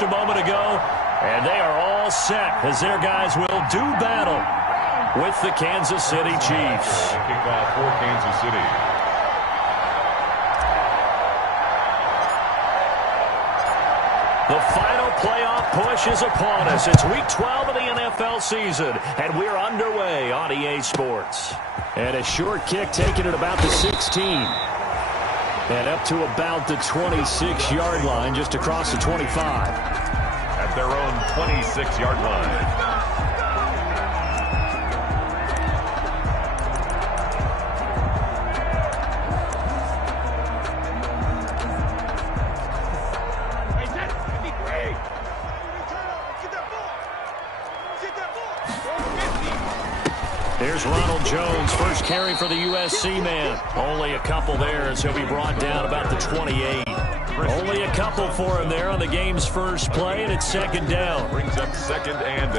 A moment ago, and they are all set as their guys will do battle with the Kansas City Chiefs. Kickoff for Kansas City. The final playoff push is upon us. It's Week 12 of the NFL season, and we're underway on EA Sports. And a short kick taken at about the 16. And up to about the 26-yard line, just across the 25. At their own 26-yard line. Here's Ronald Jones, first carry for the USC man. Only a couple there as he'll be brought down about the 28. Only a couple for him there on the game's first play, and it's second down. Brings up 2nd and 8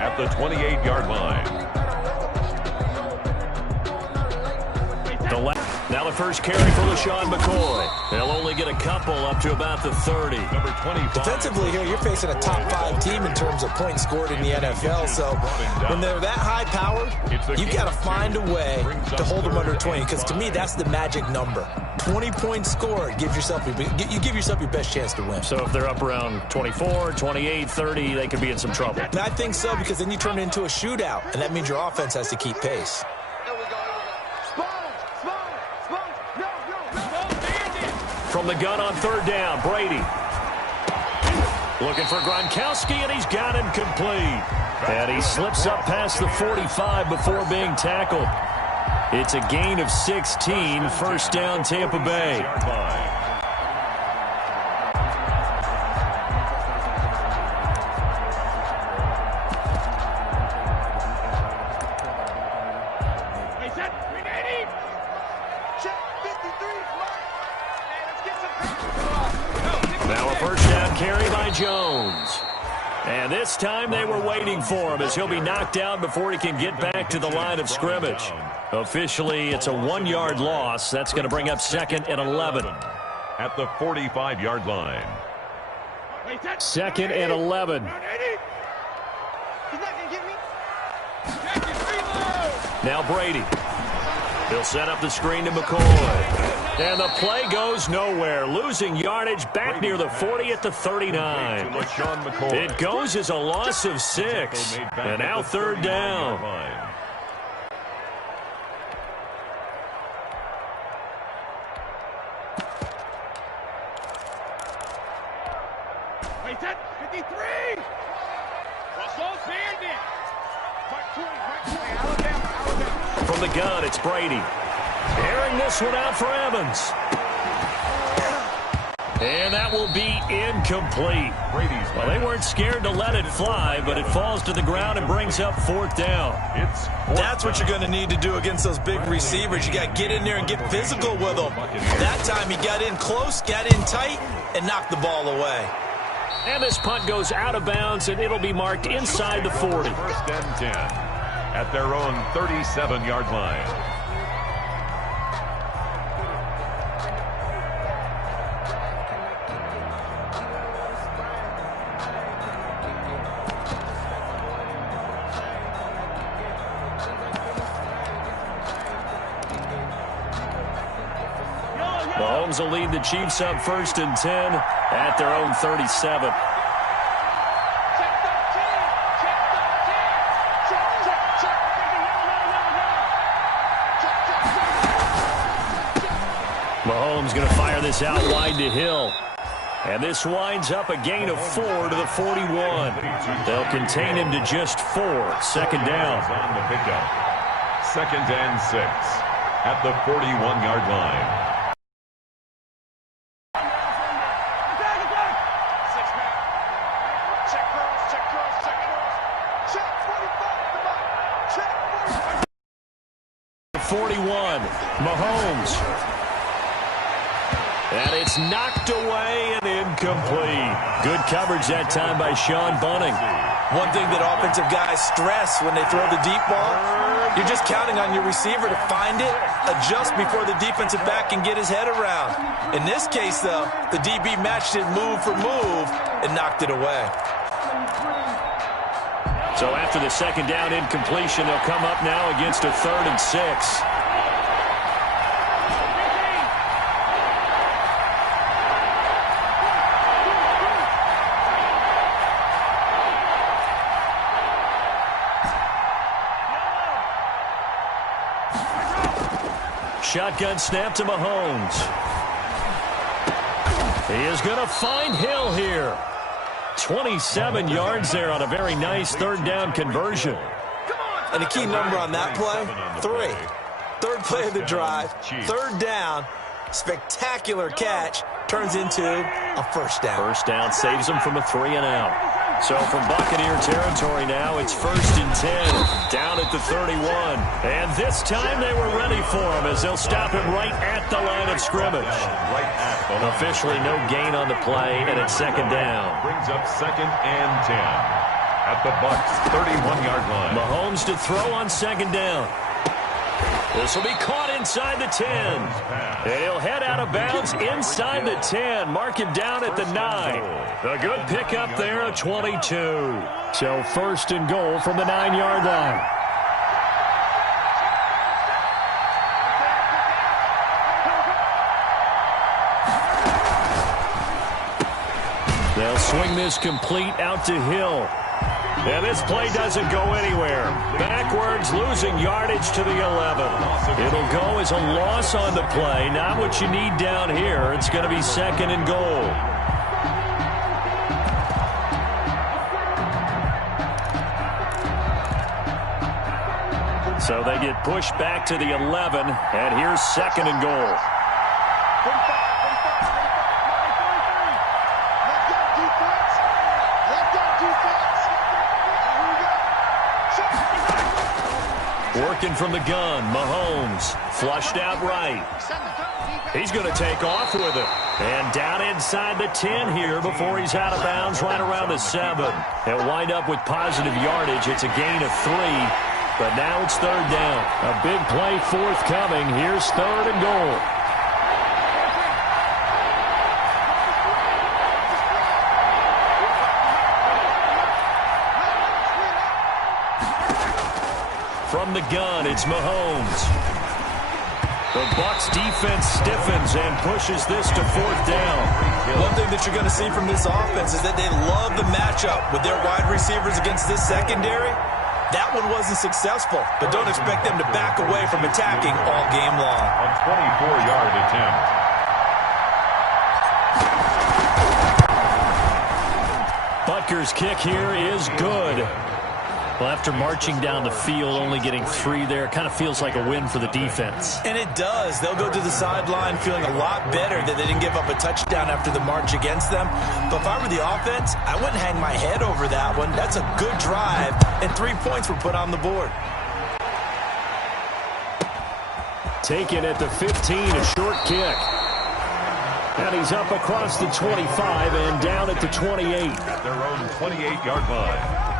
at the 28-yard line. Now the first carry for LaShawn McCoy. They'll only get a couple up to about the 30. Number 25. Defensively here, you're facing a top 5 team in terms of points scored in the NFL. So when they're that high-powered, you've got to find a way to hold them under 20. Because to me, that's the magic number. 20 points scored, you give yourself your best chance to win. So if they're up around 24, 28, 30, they could be in some trouble. And I think so, because then you turn it into a shootout, and that means your offense has to keep pace. From the gun on third down, Brady. Looking for Gronkowski, and he's got him complete. And he slips up past the 45 before being tackled. It's a gain of 16, first down Tampa Bay. Now a first down carry by Jones. And this time they were waiting for him as he'll be knocked down before he can get back to the line of scrimmage. Officially, it's a 1-yard loss. That's going to bring up 2nd and 11. At the 45-yard line. 2nd and 11. Now Brady. He'll set up the screen to McCoy. And the play goes nowhere. Losing yardage back near the 40 at the 39. It goes as a loss of 6. And now third down. From the gun, it's Brady. Airing this one out for Evans. And that will be incomplete. Well, they weren't scared to let it fly, but it falls to the ground and brings up 4th down. That's what you're going to need to do against those big receivers. You got to get in there and get physical with them. That time he got in close, got in tight, and knocked the ball away. And this punt goes out of bounds, and it'll be marked inside the 40. 1st and 10 at their own 37-yard line. Mahomes will lead the Chiefs up 1st and 10 at their own 37. Mahomes going to fire this out wide to Hill. And this winds up a gain of 4 to the 41. They'll contain him to just 4. 2nd down. On the pickup. 2nd and 6 at the 41-yard line. Mahomes. And it's knocked away and incomplete. Good coverage that time by Sean Bunting. One thing that offensive guys stress when they throw the deep ball, You're just counting on your receiver to find it, adjust before the defensive back can get his head around. In this case, though, the DB matched it move for move and knocked it away. So after the second down incompletion, they'll come up now against a 3rd and 6. Shotgun snap to Mahomes. He is going to find Hill here. 27 yards there on a very nice 3rd down conversion. And a key number on that play, 3. 3rd play of the drive, 3rd down, spectacular catch, turns into a 1st down. 1st down saves them from a 3 and out. So from Buccaneer territory now, it's 1st and 10, down at the 31. And this time they were ready for him as they'll stop him right at the line of scrimmage. Officially no gain on the play, and it's 2nd down. Brings up 2nd and 10 at the Bucs' 31-yard line. Mahomes to throw on 2nd down. This will be caught inside the 10. And he'll head out of bounds inside the 10. Mark him down at the 9. A good pickup there at 22. So 1st and goal from the 9-yard line. They'll swing this complete out to Hill. And this play doesn't go anywhere. Backwards, losing yardage to the 11. It'll go as a loss on the play. Not what you need down here. It's going to be 2nd and goal. So they get pushed back to the 11. And here's 2nd and goal. Working from the gun, Mahomes, flushed out right. He's going to take off with it. And down inside the 10 here before he's out of bounds right around the 7. He'll wind up with positive yardage. It's a gain of 3, but now it's 3rd down. A big play forthcoming. Here's 3rd and goal. From the gun, it's Mahomes. The Bucs defense stiffens and pushes this to 4th down. One thing that you're going to see from this offense is that they love the matchup with their wide receivers against this secondary. That one wasn't successful, but don't expect them to back away from attacking all game long. A 24-yard attempt. Butker's kick here is good. Well, after marching down the field, only getting 3 there, kind of feels like a win for the defense. And it does. They'll go to the sideline feeling a lot better that they didn't give up a touchdown after the march against them. But if I were the offense, I wouldn't hang my head over that one. That's a good drive, and 3 points were put on the board. Taken at the 15, a short kick. And he's up across the 25 and down at the 28. At their own 28-yard line.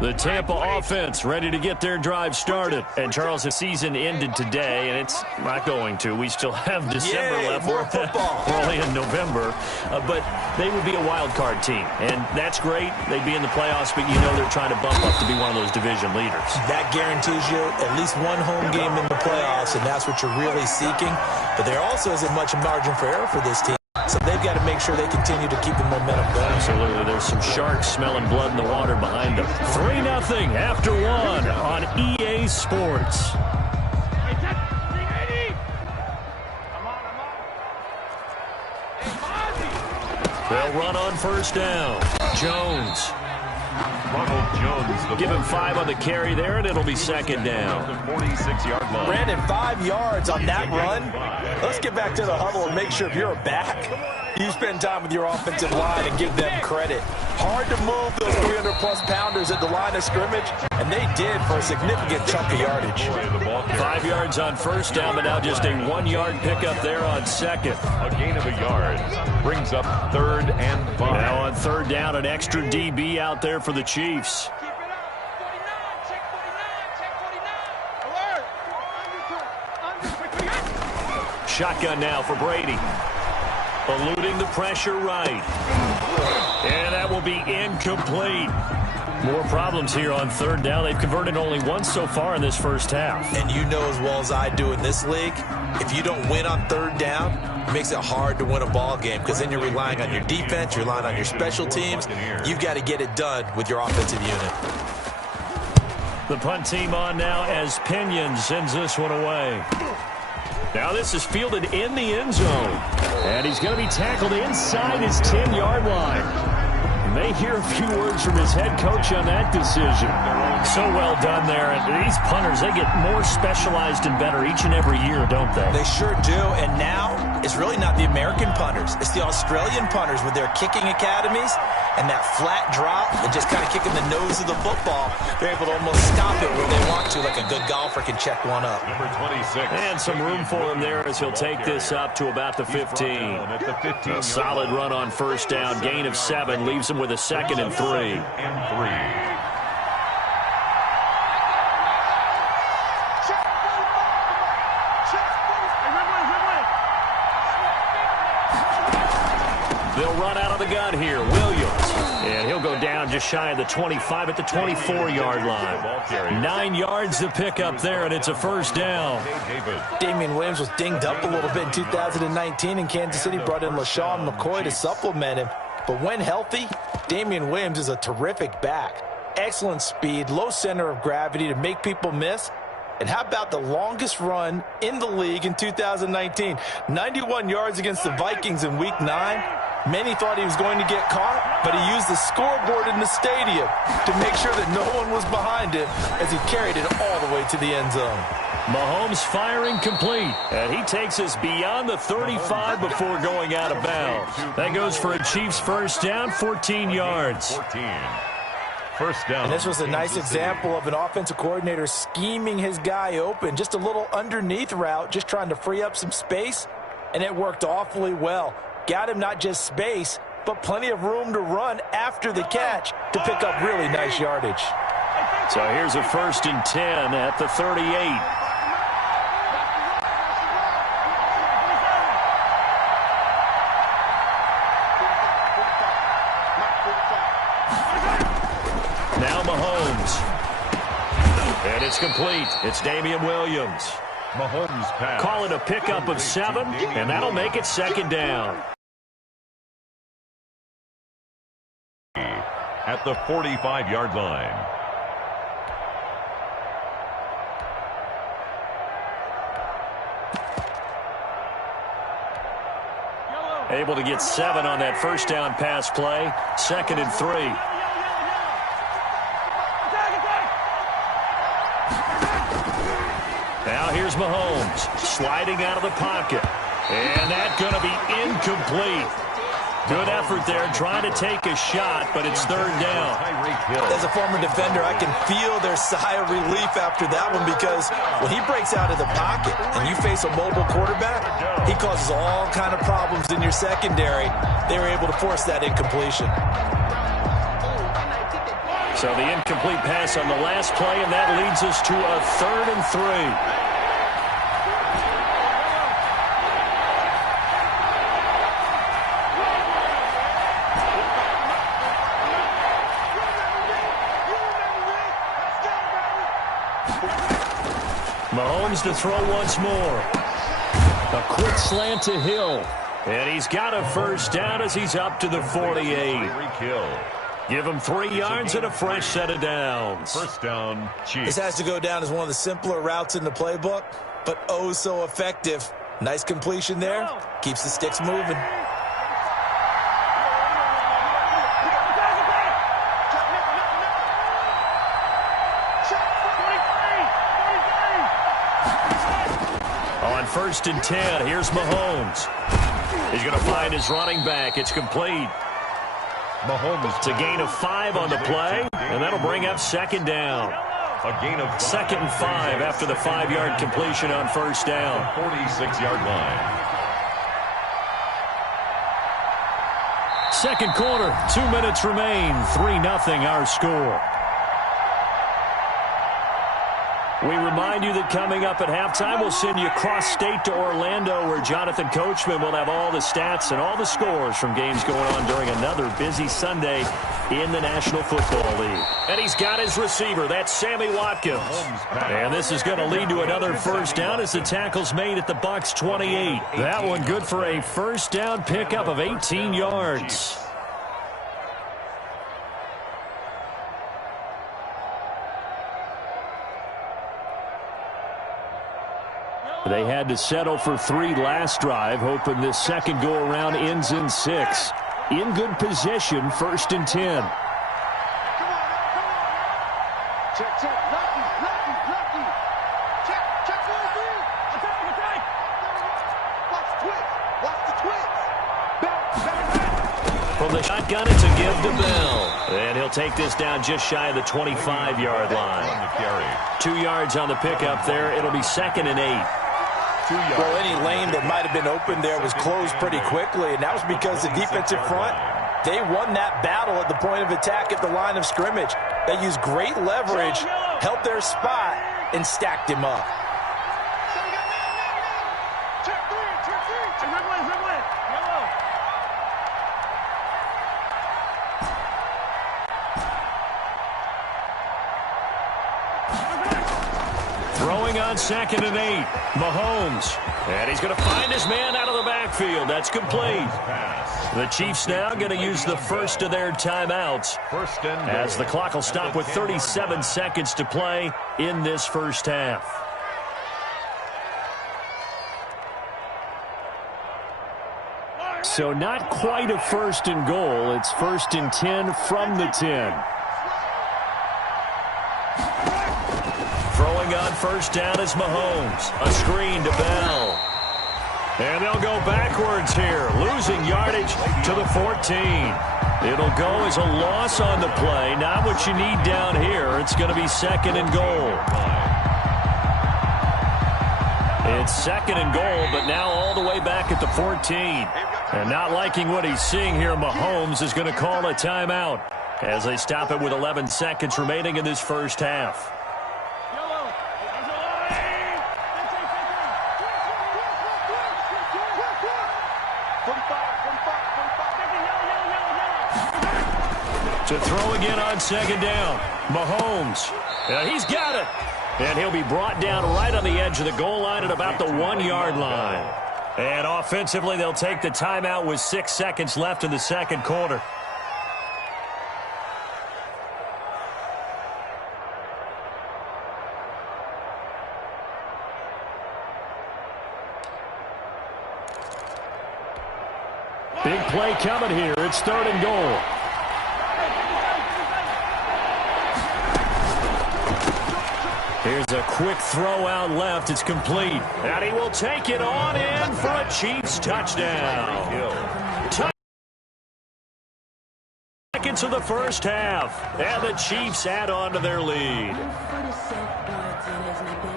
The Tampa offense ready to get their drive started. And, Charles, the season ended today, and it's not going to. We still have December left. More football. We're only in November. But they would be a wild card team, and that's great. They'd be in the playoffs, but you know they're trying to bump up to be one of those division leaders. That guarantees you at least one home game in the playoffs, and that's what you're really seeking. But there also isn't much margin for error for this team. So they've got to make sure they continue to keep the momentum going. Absolutely. There's some sharks smelling blood in the water behind them. 3-0 after 1 on EA Sports. They'll run on 1st down. Jones. Ronald Jones. Give him 5 on the carry there, and it'll be 2nd down. The 46-yard line. Brandon, 5 yards on that run. Let's get back to the huddle and make sure if you're a back, You spend time with your offensive line and give them credit. Hard to move those 300-plus pounders at the line of scrimmage, and they did for a significant chunk of yardage. 5 yards on first down, but now just a 1-yard pickup there on second. A gain of a yard brings up 3rd and 5. Now on 3rd down, an extra DB out there for the Chiefs. Shotgun now for Brady. Eluding the pressure right. And that will be incomplete. More problems here on 3rd down. They've converted only once so far in this first half. And you know as well as I do in this league, if you don't win on 3rd down, it makes it hard to win a ball game because then you're relying on your defense, you're relying on your special teams. You've got to get it done with your offensive unit. The punt team on now as Pinion sends this one away. Now this is fielded in the end zone. And he's going to be tackled inside his 10-yard line. You may hear a few words from his head coach on that decision. So well done there. And these punters, they get more specialized and better each and every year, don't they? They sure do. And now it's really not the American punters. It's the Australian punters with their kicking academies and that flat drop and just kind of kicking the nose of the football. They're able to almost stop it where they want to, like a good golfer can check one up. Number 26. And some room for him there as he'll take this up to about the 15. A solid run on first down. Gain of 7 leaves him with a 2nd and 3. They'll run out of the gun here. Williams. And he'll go down just shy of the 25 at the 24-yard line. 9 yards to pick up there, and it's a first down. Damian Williams was dinged up a little bit in 2019, and Kansas City brought in LaShawn McCoy to supplement him. But when healthy, Damian Williams is a terrific back. Excellent speed, low center of gravity to make people miss. And how about the longest run in the league in 2019? 91 yards against the Vikings in Week 9. Many thought he was going to get caught, but he used the scoreboard in the stadium to make sure that no one was behind him as he carried it all the way to the end zone. Mahomes firing complete, and he takes us beyond the 35 before going out of bounds. That goes for a Chiefs first down, 14 yards. 14. First down. And this was a nice example of an offensive coordinator scheming his guy open, just a little underneath route, just trying to free up some space, and it worked awfully well. Got him not just space, but plenty of room to run after the catch to pick up really nice yardage. So here's a 1st and 10 at the 38. Now Mahomes. And it's complete. It's Damian Williams. Mahomes pass. Call it a pickup of 7, and that'll make it 2nd down. At the 45-yard line. Able to get 7 on that first down pass play. 2nd and 3. Now here's Mahomes sliding out of the pocket. And that's going to be incomplete. Good effort there trying to take a shot, but it's 3rd down. As a former defender, I can feel their sigh of relief after that one because when he breaks out of the pocket and you face a mobile quarterback, he causes all kind of problems in your secondary. They were able to force that incompletion. So the incomplete pass on the last play, and that leads us to a 3rd and 3. Mahomes to throw once more. A quick slant to Hill. And he's got a first down as he's up to the 48. Give him 3 yards and a fresh set of downs. First down, Chiefs. This has to go down as one of the simpler routes in the playbook, but oh so effective. Nice completion there. Keeps the sticks moving. On 1st and 10, here's Mahomes. He's going to find his running back. It's complete. It's a gain of 5 on the play, and that'll bring up second down. A gain of 2nd and 5 after the 5-yard completion on first down. 46-yard line. Second quarter, 2 minutes remain. 3-0 our score. We remind you that coming up at halftime, we'll send you cross-state to Orlando, where Jonathan Coachman will have all the stats and all the scores from games going on during another busy Sunday in the National Football League. And he's got his receiver. That's Sammy Watkins. And this is going to lead to another first down as the tackle's made at the Bucs 28. That one good for a first down pickup of 18 yards. They had to settle for 3 last drive, hoping this second go-around ends in 6. In good position, 1st and 10. Come on. Check. Lucky. Check 1, 3. Attack. Watch the twins. Back. From the shotgun, it's a give to Bell. And he'll take this down just shy of the 25-yard line. 2 yards on the pickup there. It'll be 2nd and 8. Well, any lane that might have been open there was closed pretty quickly, and that was because the defensive front, they won that battle at the point of attack at the line of scrimmage. They used great leverage, held their spot, and stacked him up. Check 3. Red one. Yellow. Throwing on 2nd and 8. Mahomes. And he's going to find his man out of the backfield. That's complete. The Chiefs now going to use the first of their timeouts as the clock will stop with 37 seconds to play in this first half. So not quite a 1st and goal. It's 1st and 10 from the 10. Throwing on first down is Mahomes. A screen to Bell. And they'll go backwards here, losing yardage to the 14. It'll go as a loss on the play. Not what you need down here. It's going to be 2nd and goal. It's 2nd and goal, but now all the way back at the 14. And not liking what he's seeing here, Mahomes is going to call a timeout as they stop it with 11 seconds remaining in this first half. To throw again on 2nd down. Mahomes. He's got it. And he'll be brought down right on the edge of the goal line at about the 1-yard line. And offensively, they'll take the timeout with 6 seconds left in the second quarter. Big play coming here. It's 3rd and goal. Here's a quick throw out left. It's complete. And he will take it on in for a Chiefs touchdown. Seconds of the first half. And the Chiefs add on to their lead.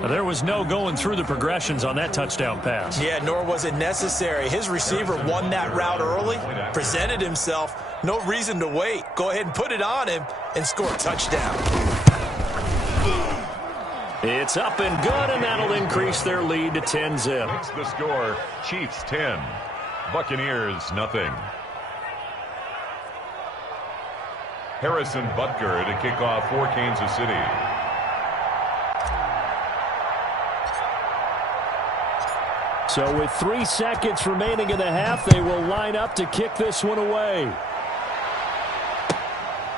There was no going through the progressions on that touchdown pass. Yeah, nor was it necessary. His receiver won that route early, presented himself. No reason to wait. Go ahead and put it on him and score a touchdown. It's up and good, and that'll increase their lead to 10-zip. Makes the score Chiefs 10, Buccaneers nothing. Harrison Butker to kick off for Kansas City. So with 3 seconds remaining in the half, they will line up to kick this one away.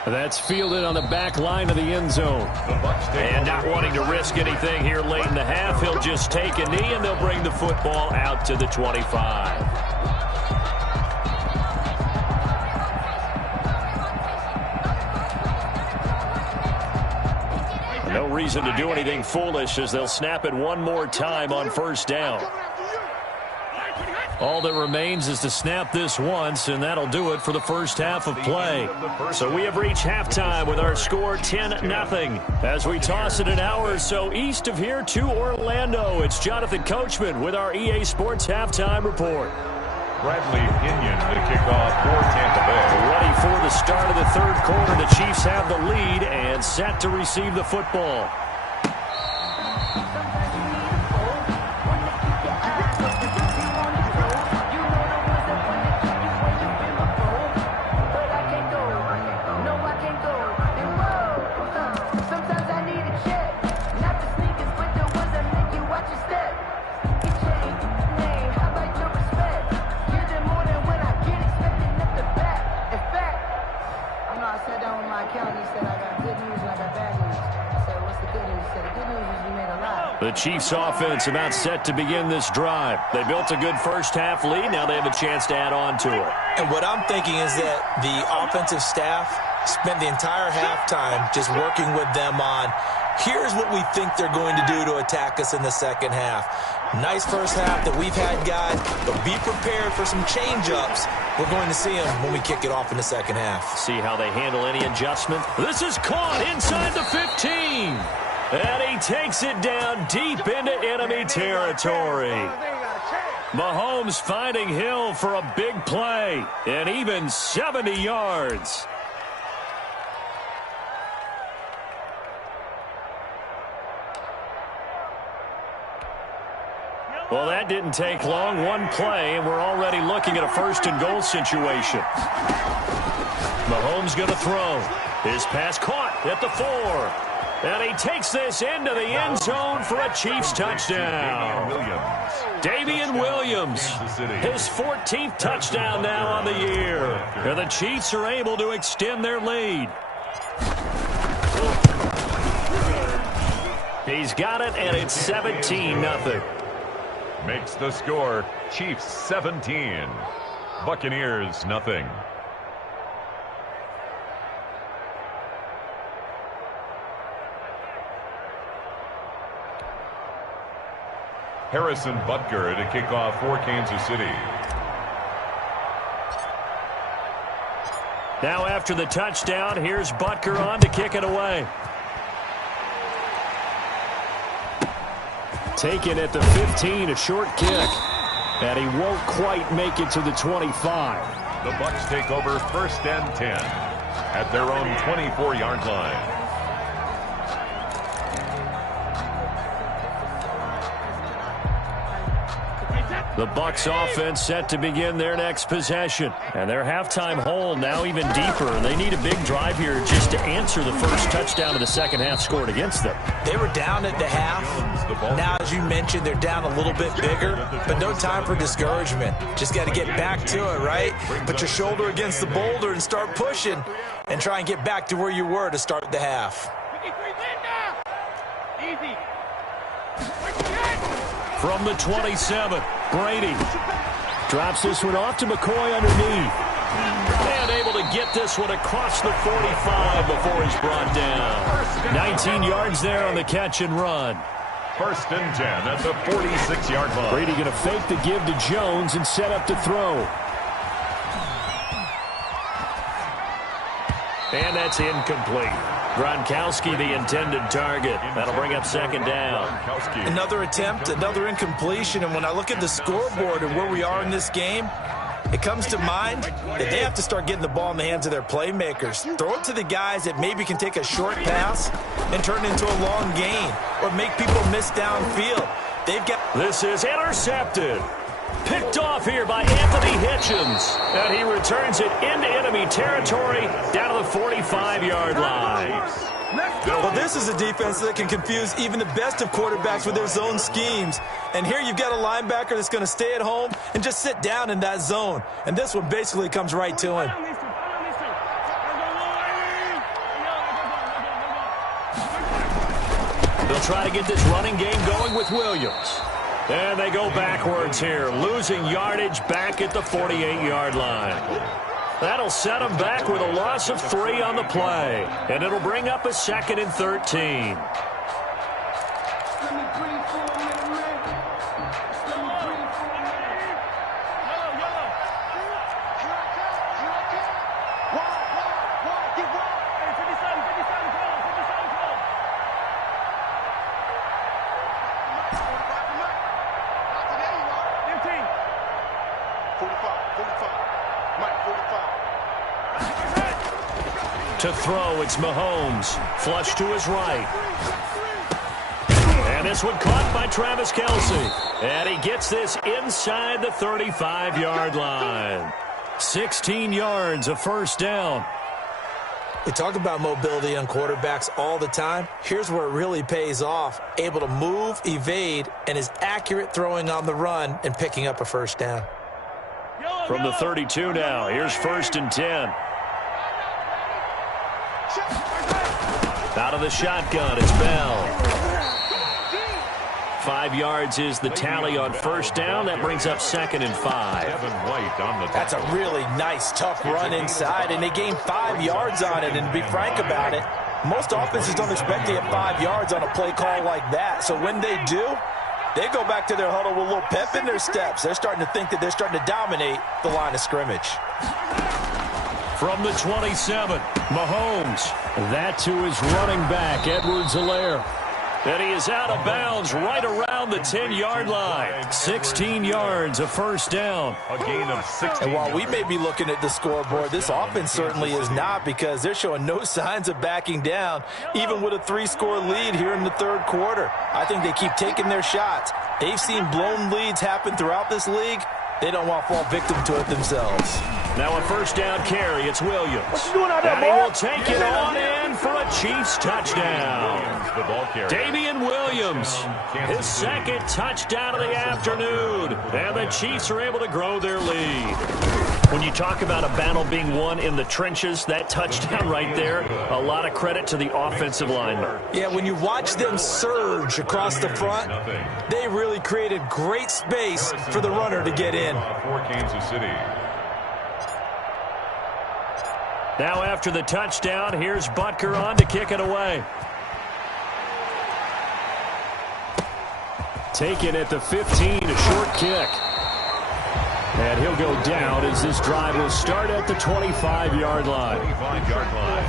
That's fielded on the back line of the end zone. And not wanting to risk anything here late in the half, he'll just take a knee, and they'll bring the football out to the 25. No reason to do anything foolish as they'll snap it one more time on first down. All that remains is to snap this once, and that'll do it for the first half of play. So we have reached halftime with our score 10-0. As we toss it an hour or so east of here to Orlando, it's Jonathan Coachman with our EA Sports Halftime Report. Bradley Pinion to kick off for Tampa Bay. Ready for the start of the third quarter. The Chiefs have the lead and set to receive the football. The Chiefs offense about set to begin this drive. They built a good first half lead. Now they have a chance to add on to it. And what I'm thinking is that the offensive staff spent the entire halftime just working with them on, here's what we think they're going to do to attack us in the second half. Nice first half that we've had, guys, but be prepared for some change-ups. We're going to see them when we kick it off in the second half. See how they handle any adjustment. This is caught inside the 15. And he takes it down deep into enemy territory. Mahomes finding Hill for a big play, and even 70 yards. Well, that didn't take long. One play, and we're already looking at a first-and-goal situation. Mahomes going to throw. His pass caught at the 4. And he takes this into the end zone for a Chiefs touchdown. Damian Williams, his 14th touchdown now on the year. And the Chiefs are able to extend their lead. He's got it, and it's 17-0. Makes the score Chiefs 17, Buccaneers nothing. Harrison Butker to kick off for Kansas City. Now after the touchdown, here's Butker on to kick it away. Taken at the 15, a short kick. And he won't quite make it to the 25. The Bucs take over first and 10 at their own 24-yard line. The Bucs offense set to begin their next possession. And their halftime hole now even deeper. And they need a big drive here just to answer the first touchdown of the second half scored against them. They were down at the half. Now, as you mentioned, they're down a little bit bigger. But no time for discouragement. Just got to get back to it, right? Put your shoulder against the boulder and start pushing. And try and get back to where you were to start the half. Easy. From the 27, Brady drops this one off to McCoy underneath. And able to get this one across the 45 before he's brought down. 19 yards there on the catch and run. First and 10 at the 46-yard line. Brady going to fake the give to Jones and set up to throw. And that's incomplete. Gronkowski, the intended target. That'll bring up second down. Another attempt, another incompletion. And when I look at the scoreboard and where we are in this game, it comes to mind that they have to start getting the ball in the hands of their playmakers. Throw it to the guys that maybe can take a short pass and turn it into a long gain or make people miss downfield. They've got... This is intercepted. Picked off here by Anthony Hitchens. And he returns it into enemy territory down to the 45-yard line. Well, this is a defense that can confuse even the best of quarterbacks with their zone schemes. And here you've got a linebacker that's going to stay at home and just sit down in that zone. And this one basically comes right to him. They'll try to get this running game going with Williams. And they go backwards here, losing yardage back at the 48-yard line. That'll set them back with a loss of 3 on the play. And it'll bring up a 2nd and 13. To throw, it's Mahomes. Flush to his right. And this one caught by Travis Kelce. And he gets this inside the 35-yard line. 16 yards, a first down. We talk about mobility on quarterbacks all the time. Here's where it really pays off. Able to move, evade, and is accurate throwing on the run and picking up a first down. From the 32 now, here's 1st and 10. Out of the shotgun, it's Bell. 5 yards is the tally on first down. That brings up 2nd and 5. That's a really nice, tough run inside, and they gained 5 yards on it. And to be frank about it, most offenses don't expect to get 5 yards on a play call like that. So when they do, they go back to their huddle with a little pep in their steps. They're starting to think that they're starting to dominate the line of scrimmage. From the 27, Mahomes. That to his running back, Edwards-Helaire. And he is out of bounds right around the 10-yard line. 16 yards, a first down. A gain of 16. And while we may be looking at the scoreboard, this offense certainly is not, because they're showing no signs of backing down, even with a 3-score lead here in the third quarter. I think they keep taking their shots. They've seen blown leads happen throughout this league. They don't want to fall victim to it themselves. Now a first down carry. It's Williams. What you doing out there, and he boy? will take it on in for a Chiefs touchdown. The ball carrier. Damian Williams, his 2nd touchdown of the afternoon. And the Chiefs are able to grow their lead. When you talk about a battle being won in the trenches, that touchdown right there, a lot of credit to the offensive linemen. Yeah, when you watch them surge across the front, they really created great space for the runner to get in. For Kansas City. Now after the touchdown, here's Butker on to kick it away. Taken at the 15, a short kick. And he'll go down as this drive will start at the 25-yard line. 25-yard line.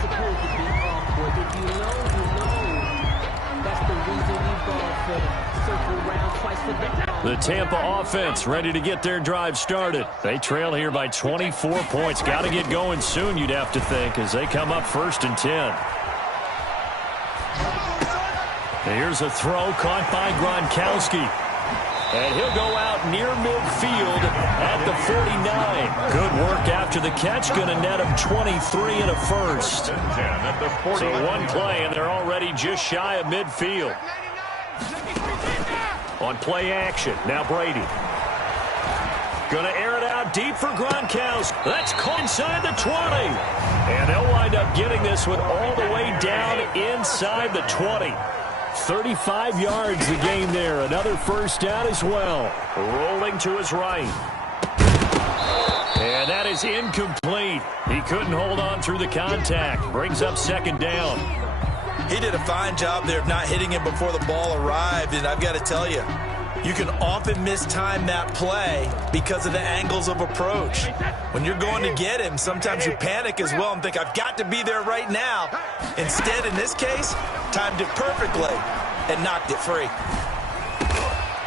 The Tampa offense ready to get their drive started. They trail here by 24 points. Got to get going soon, you'd have to think, as they come up 1st and 10. Here's a throw caught by Gronkowski. And he'll go out near midfield at the 49. Good work after the catch. Going to net him 23 and a first. So one play, and they're already just shy of midfield. On play action, now Brady. Going to air it out deep for Gronkowski. That's caught inside the 20. And they'll wind up getting this one all the way down inside the 20. 35 yards the game there. Another first down as well. Rolling to his right. And that is incomplete. He couldn't hold on through the contact. Brings up 2nd down. He did a fine job there of not hitting him before the ball arrived, and I've got to tell you, you can often mistime that play because of the angles of approach. When you're going to get him, sometimes you panic as well and think, I've got to be there right now. Instead, in this case, timed it perfectly and knocked it free.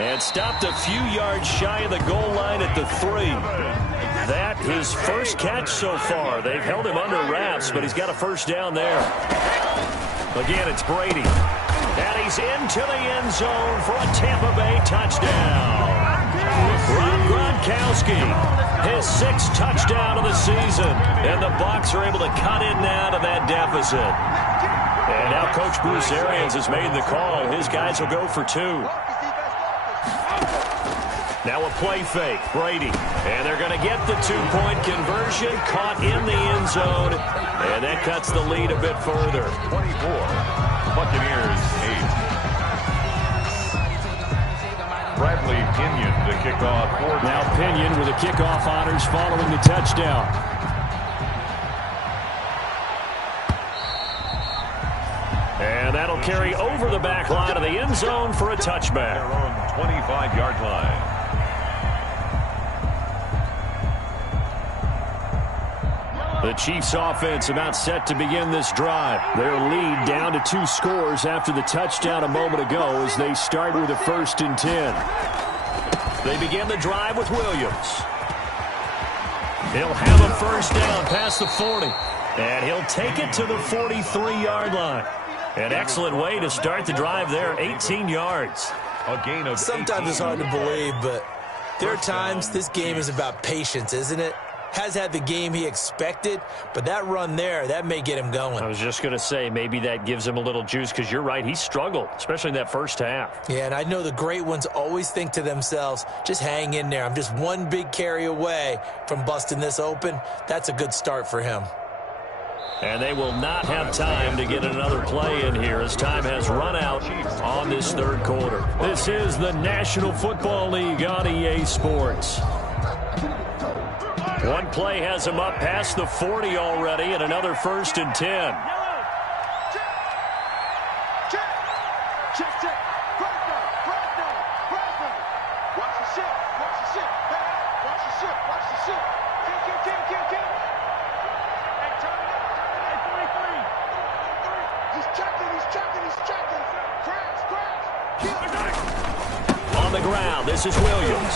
And stopped a few yards shy of the goal line at the 3. That his first catch so far. They've held him under wraps, but he's got a first down there. Again, it's Brady. And he's into the end zone for a Tampa Bay touchdown. Rob Gronkowski, his 6th touchdown of the season. And the Bucs are able to cut in now to that deficit. And now Coach Bruce Arians has made the call. His guys will go for 2. Now a play fake, Brady. And they're going to get the 2-point conversion, caught in the end zone. And that cuts the lead a bit further. 24. Buccaneers 8. Bradley Pinion to kick off. Now Pinion with the kickoff honors following the touchdown. And that'll carry over the back line of the end zone for a touchback. Their own 25-yard line. The Chiefs offense about set to begin this drive. Their lead down to 2 scores after the touchdown a moment ago as they start with a 1st and 10. They begin the drive with Williams. He'll have a first down past the 40. And he'll take it to the 43-yard line. An excellent way to start the drive there, 18 yards. A gain of Sometimes it's hard to believe, but there are times this game is about patience, isn't it? Has had the game he expected, but that run there, that may get him going. I was just going to say, maybe that gives him a little juice, because you're right, he struggled, especially in that first half. Yeah, and I know the great ones always think to themselves, just hang in there. I'm just one big carry away from busting this open. That's a good start for him. And they will not have time to get another play in here as time has run out on this third quarter. This is the National Football League on EA Sports. One play has him up past the 40 already, and another 1st and 10. On the ground, this is Williams.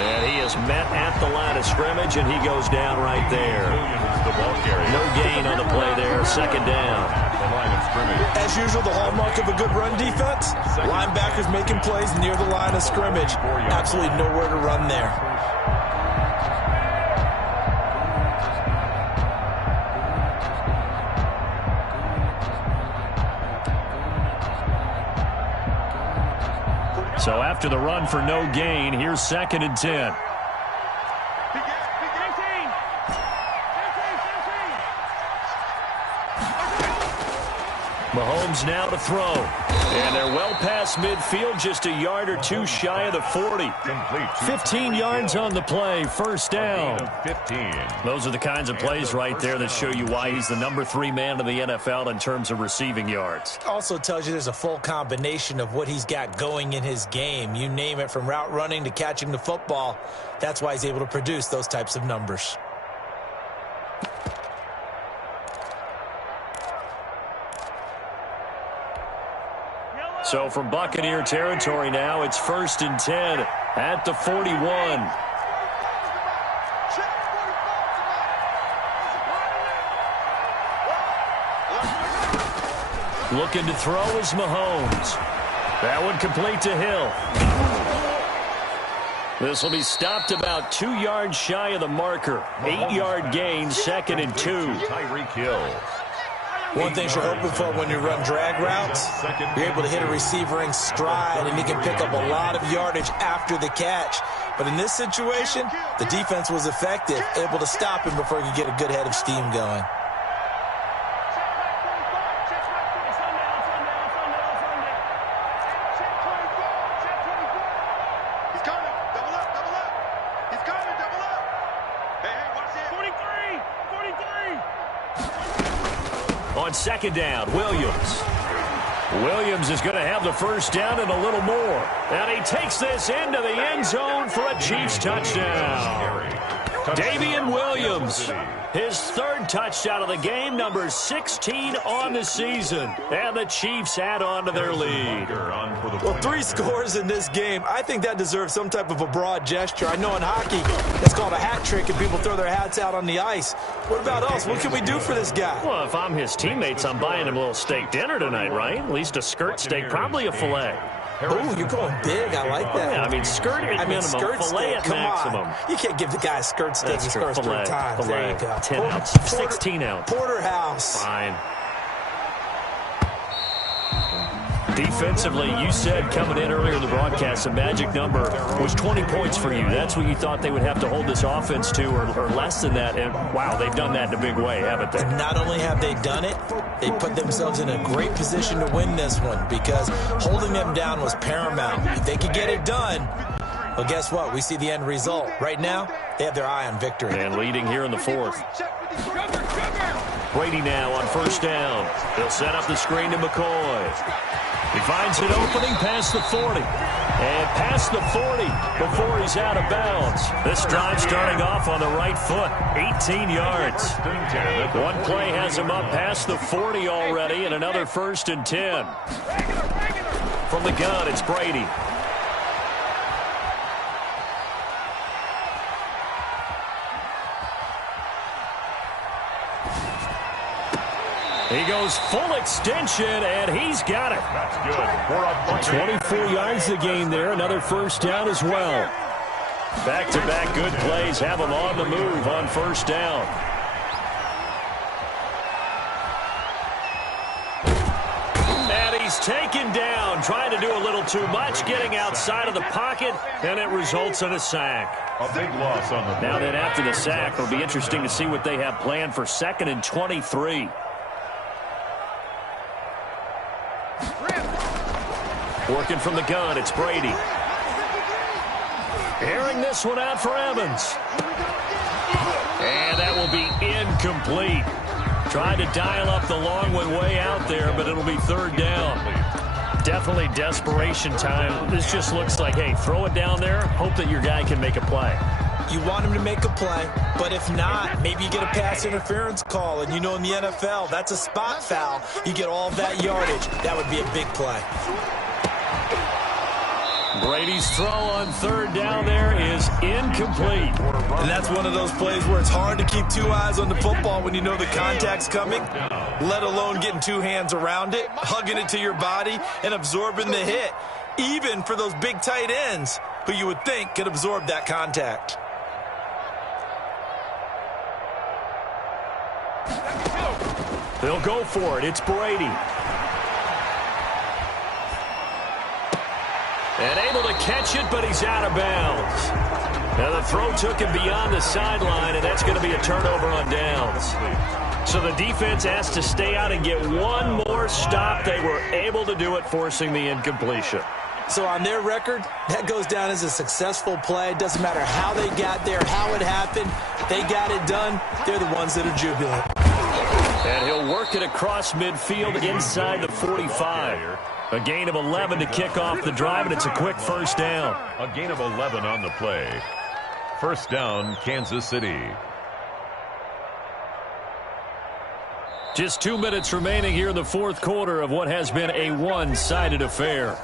And he is met at the line of scrimmage, and he goes down right there. Williams, the ball carrier. No gain on the play there, 2nd down. The line of scrimmage. As usual, the hallmark of a good run defense, linebackers making plays near the line of scrimmage. Absolutely nowhere to run there. So after the run for no gain, here's 2nd and 10. Mahomes now to throw. And they're well past midfield, just a yard or two shy of the 40. 15 yards on the play, 1st down. 15. Those are the kinds of plays right there that show you why he's the number 3 man in the NFL in terms of receiving yards. Also tells you there's a full combination of what he's got going in his game. You name it, from route running to catching the football. That's why he's able to produce those types of numbers. So from Buccaneer territory now, it's 1st and 10 at the 41. Looking to throw is Mahomes. That one complete to Hill. This will be stopped about 2 yards shy of the marker. 8-yard gain, 2nd and 2. Tyreek Hill. One thing you're hoping for when you run drag routes, you're able to hit a receiver in stride, and he can pick up a lot of yardage after the catch. But in this situation, the defense was effective, able to stop him before he could get a good head of steam going. On 2nd down, Williams. Williams is going to have the 1st down and a little more. And he takes this into the end zone for a Chiefs touchdown. Davian Williams, his 3rd touchdown of the game, number 16 on the season. And the Chiefs add on to their lead. Well, 3 scores in this game. I think that deserves some type of a broad gesture. I know in hockey, that's called a hat trick, and people throw their hats out on the ice. What about us? What can we do for this guy? Well, if I'm his teammates, I'm buying him a little steak dinner tonight, right? At least a skirt steak, probably a filet. Oh, you're going big. I like that. Yeah, I mean, skirt at minimum, skirt filet steak. at Come maximum. on. You can't give the guy a skirt steak. That's He true. scores 3 times. There you go. 10 ounce, 16 ounce. Porterhouse. Fine. Defensively, you said coming in earlier in the broadcast, the magic number was 20 points for you. That's what you thought they would have to hold this offense to, or less than that. And, wow, they've done that in a big way, haven't they? And not only have they done it, they put themselves in a great position to win this one, because holding them down was paramount. If they could get it done, well, guess what? We see the end result. Right now, they have their eye on victory. And leading here in the 4th. Brady now on 1st down. He'll set up the screen to McCoy. He finds an opening past the 40. And past the 40 before he's out of bounds. This drive starting off on the right foot. 18 yards. One play has him up past the 40 already, and another 1st and 10. From the gun, it's Brady. He goes full extension, and he's got it. That's good. 24 yards to gain there. Another first down as well. Back-to-back good plays have him on the move on first down. And he's taken down, trying to do a little too much, getting outside of the pocket, and it results in a sack. A big loss on the play. Now then, after the sack, it'll be interesting to see what they have planned for 2nd and 23. Working from the gun, it's Brady. Airing this one out for Evans. And that will be incomplete. Tried to dial up the long one way out there, but it'll be 3rd down. Definitely desperation time. This just looks like, hey, throw it down there, hope that your guy can make a play. You want him to make a play, but if not, maybe you get a pass interference call. And you know in the NFL, that's a spot foul. You get all of that yardage. That would be a big play. Brady's throw on 3rd down there is incomplete. And that's one of those plays where it's hard to keep 2 eyes on the football when you know the contact's coming, let alone getting 2 hands around it, hugging it to your body, and absorbing the hit, even for those big tight ends who you would think could absorb that contact. They'll go for it. It's Brady. And able to catch it, but he's out of bounds. Now the throw took him beyond the sideline, and that's going to be a turnover on downs. So the defense has to stay out and get one more stop. They were able to do it, forcing the incompletion. So on their record, that goes down as a successful play. It doesn't matter how they got there, how it happened. They got it done. They're the ones that are jubilant. And he'll work it across midfield inside the 45. A gain of 11 to kick off the drive, and it's a quick first down. A gain of 11 on the play. First down, Kansas City. Just 2 minutes remaining here in the 4th quarter of what has been a one-sided affair.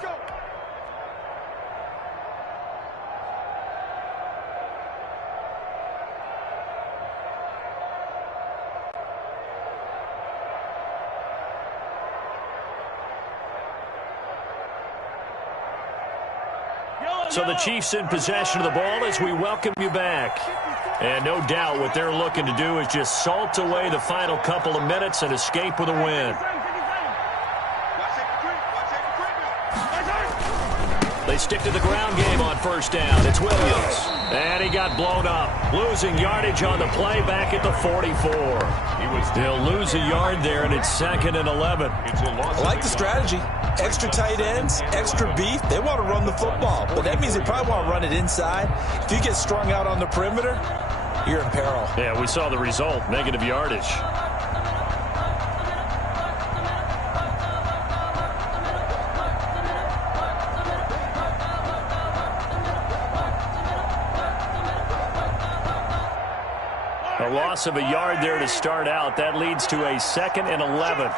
So the Chiefs in possession of the ball as we welcome you back. And no doubt what they're looking to do is just salt away the final couple of minutes and escape with a win. They stick to the ground game on first down. It's Williams. And he got blown up. Losing yardage on the play back at the 44. They'll lose a yard there, and it's 2nd and 11. I like the strategy. Extra tight ends, extra beef. They want to run the football, but that means they probably want to run it inside. If you get strung out on the perimeter, you're in peril. Yeah, we saw the result, negative yardage. A loss of a yard there to start out. That leads to a 2nd and 11.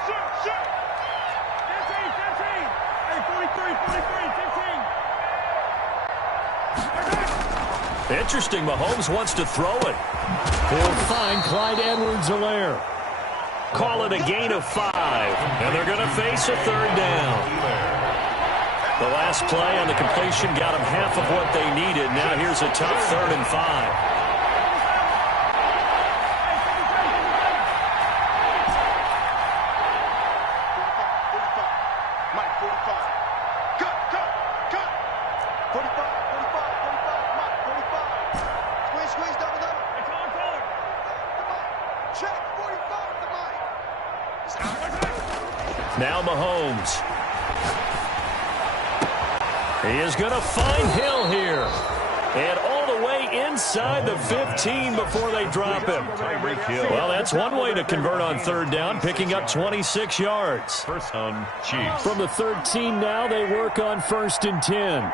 Interesting, Mahomes wants to throw it. He'll find Clyde Edwards-Helaire. Call it a gain of 5, and they're going to face a 3rd down. The last play on the completion got them half of what they needed. Now here's a tough 3rd and 5. Now Mahomes. He is going to find Hill here. And all the way inside the 15 before they drop him. Well, that's one way to convert on 3rd down, picking up 26 yards. First down, Chiefs. From the 13 now, they work on 1st and 10.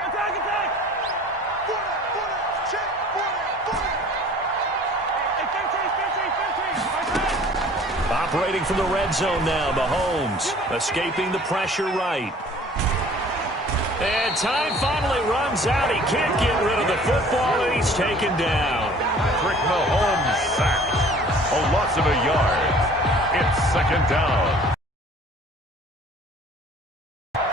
Operating from the red zone now, Mahomes escaping the pressure right. And time finally runs out. He can't get rid of the football, and he's taken down. Patrick Mahomes sacked. A loss of a yard. It's second down.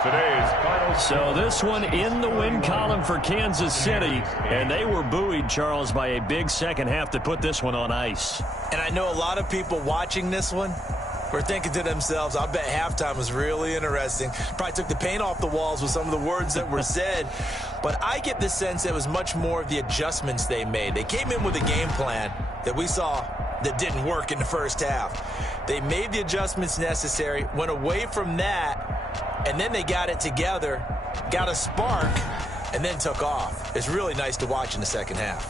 Today's final. So this one in the win column for Kansas City, and they were buoyed, Charles, by a big second half to put this one on ice. And I know a lot of people watching this one were thinking to themselves, I bet halftime was really interesting. Probably took the paint off the walls with some of the words that were said. But I get the sense it was much more of the adjustments they made. They came in with a game plan that we saw that didn't work in the first half. They made the adjustments necessary, went away from that, and then they got it together, got a spark, and then took off. It's really nice to watch in the second half.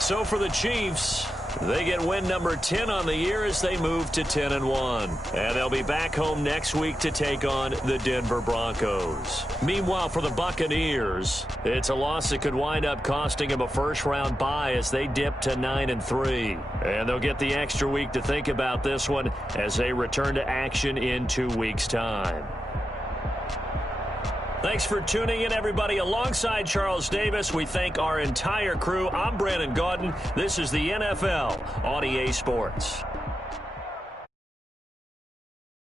So for the Chiefs, they get win number 10 on the year as they move to 10-1. And they'll be back home next week to take on the Denver Broncos. Meanwhile, for the Buccaneers, it's a loss that could wind up costing them a first-round bye as they dip to 9-3. And they'll get the extra week to think about this one as they return to action in 2 weeks' time. Thanks for tuning in, everybody. Alongside Charles Davis, we thank our entire crew. I'm Brandon Gaudin. This is the NFL on EA Sports.